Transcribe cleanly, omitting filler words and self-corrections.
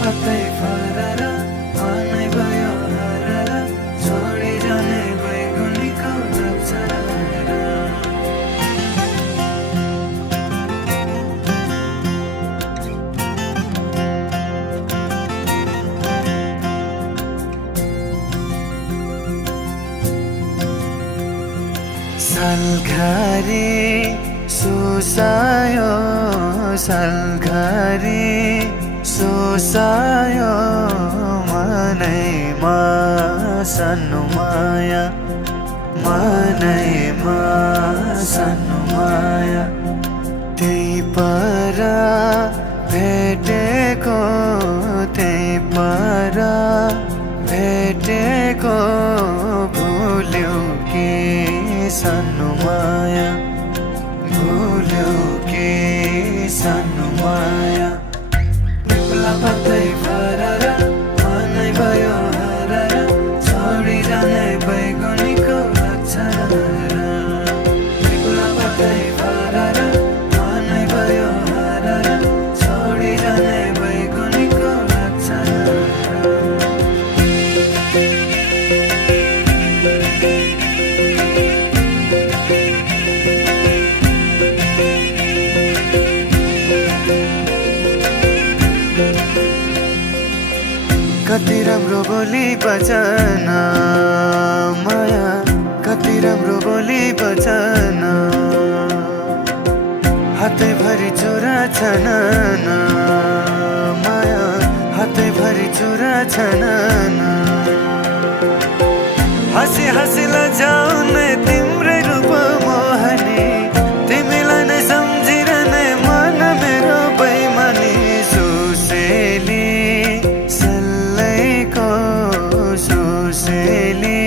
पत्तै फरर मनै भयो हरर छोडिरहने बैगुनीको अक्षर सलघरी सुसायो सलघरी सुसायो मनैमा सानो माया मनैमा सानो माया त्यही पर भेटेको त्यही पर भेटेको भुल्यौ के सानो माया भुल्यौ के सानो माया निप्ला पत्तै फरर मनै भयो हरर छोडिरहने बैगुनीको अक्षर निप्ला पत्तै फरर मनै भयो हरर छोडिरहने बैगुनीको अक्षर कति राम्रो बोली बचन माया कति राम्रो बोली बचन हातैभरि चुरा छन् माया हातैभरि चुरा छन् हसी हसी लजाउने तिम्रै रूप मोहनी तिमीलाई नै सम्झिरहने मन मेरो बैमानी सुसेली सल्लैको सुसेली